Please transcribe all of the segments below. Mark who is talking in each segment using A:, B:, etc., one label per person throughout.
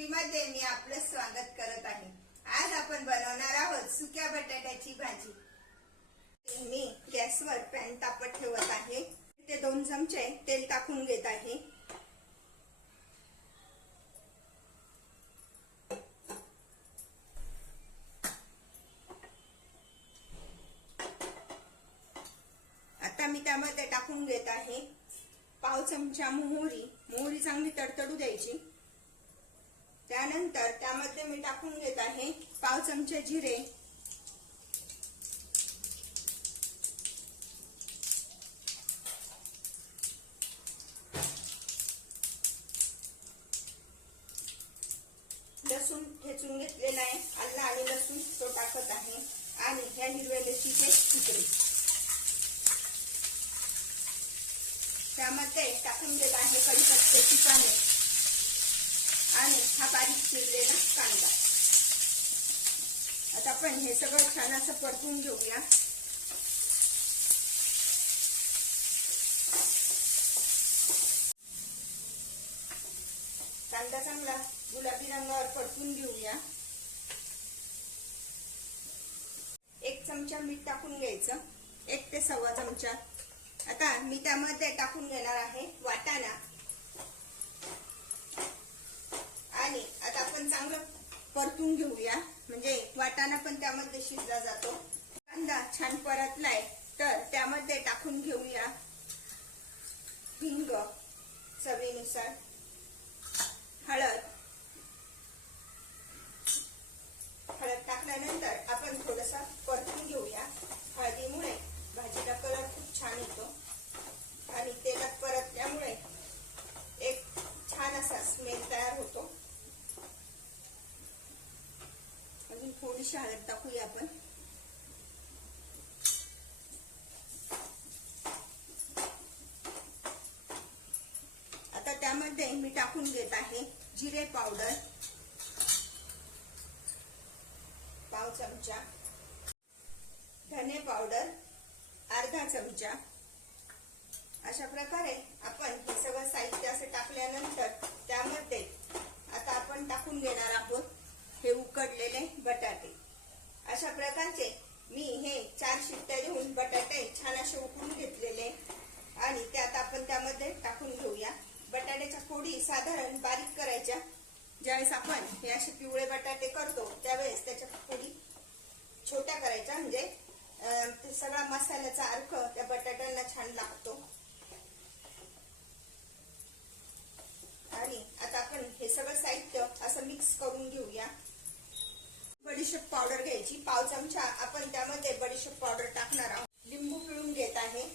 A: रेसिपीमध्ये मी आपलं स्वागत करत आहे. आज आपण बनवणार आहोत सुक्या बटाट्याची भाजी. मी गॅसवर पॅन तापत ठेवत आहे. ते दोन चमचे तेल टाकून घेत आहे. आता मी त्यामध्ये टाकून घेत आहे पाव चमचा मोहरी. मोहरी चांगली तडतडू द्यायची. त्यानंतर त्यामध्ये मी टाकून घेत आहे पाव चमचे जिरे. लसूण ठेचून घेतलेला आहे. आल्ला आणि लसूण तो टाकत आहे. आणि ह्या हिरव्या लसीचे तुकडे. त्यामध्ये टाकून दिला आहे कढीपत्त्याची पाने. आणि हा बारीक चिरलेला कांदा. आता आपण हे सगळं छान असं परतून घेऊया. कांदा चांगला गुलाबी रंगावर परतून घेऊया. एक चमचा मीठ टाकून घ्यायचं. एक ते सव्वा चमचा. आता मी त्यामध्ये टाकून घेणार आहे वाटाणा आणि आता आपण चांगलं परतून घेऊया. म्हणजे वाटाणा पण त्यामध्ये शिजला जातो. कांदा छान परतलाय तर त्यामध्ये टाकून घेऊया. हिंग चवीनुसार हळद हळद टाकल्यानंतर आपण थोडसा परतून घेऊया हळदीमुळे भाजीला कलर खूप छान येतो आणि तेलात परतल्यामुळे एक छान असा स्मेल तयार होतो अजून थोडीशी हळद टाकूया आपण. आता त्यामध्ये मी टाकून घेत आहे जिरे पावडर. पाव चमचा. धने पावडर. अर्धा चमचा. अशा प्रकारे आपण हे सगळं साहित्य असं टाकल्यानंतर त्यामध्ये आता आपण टाकून घेणार आहोत हे उकडलेले बटाटे अशा प्रकारचे मी हे चार शिट्ट्या देऊन बटाटे छान असे उकडून घेतलेले आणि ते आता आपण त्यामध्ये टाकून घेऊया बटाट्याच्या फोडी साधारण बारीक करायच्या. ज्यावेळेस आपण हे असे पिवळे बटाटे करतो त्यावेळेस त्याच्या थोडी छोट्या करायच्या. म्हणजे सगळा मसाल्याचा अर्क त्या बटाट्यांना छान लागतो. आणि आता आपण हे सगळं साहित्य असं मिक्स करून घेऊया. बडीशेप पावडर घ्यायची. पाव चमचा आपण त्यामध्ये बडीशेप पावडर टाकणार आहोत. लिंबू पिळून घेत आहे.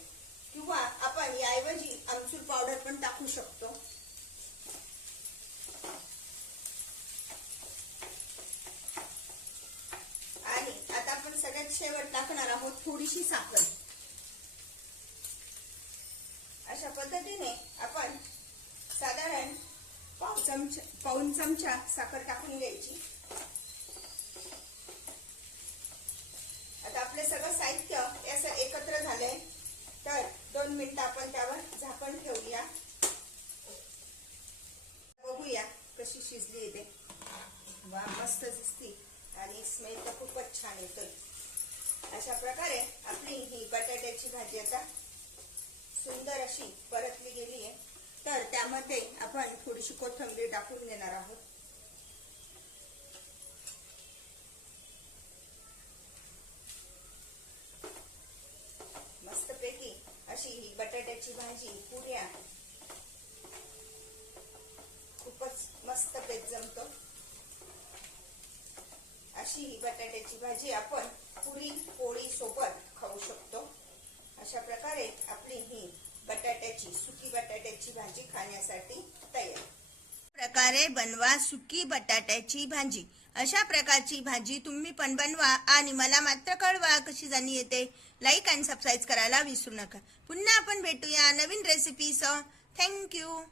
A: किंवा आपण याऐवजी आमचूर पावडर पण टाकू शकतो आणि आता आपण सगळ्यात शेवट टाकणार आहोत थोडीशी साखर. अशा पद्धतीने आपण साधारण पाव चमचा पाऊन चमचा साखर टाकून घ्यायची. आता आपले सगळं साहित्य असं एकत्र झालंय तर दोन मिनिटं आपण त्यावर झाकण ठेवूया. बघूया कशी शिजली येते वा मस्त दिसती आणि स्मेल तर खूपच छान येतोय. अशा प्रकारे आपली ही बटाट्याची भाजी आता सुंदर अशी परतली गेली आहे. तर त्यामध्ये आपण थोडीशी कोथिंबीर टाकून देणार आहोत. मस्तपैकी अशी ही बटाट्याची भाजी पुऱ्या खूपच मस्त पेट जमतो. अशी ही बटाट्याची भाजी आपण पुरी पोळी सोबत खाऊ शकतो. अशा प्रकारे आपली ही बटाट्याची सुकी बटाट्याची भाजी खाण्यासाठी तयार. प्रकारे बनवा सुकी बटाट्याची भाजी. अशा प्रकारची भाजी तुम्ही पण बनवा आणि मला मात्र कळवा कशी जाणी येते. लाईक आणि सबस्क्राईब करायला विसरू नका. पुन्हा आपण भेटूया नवीन रेसिपीसह थँक्यू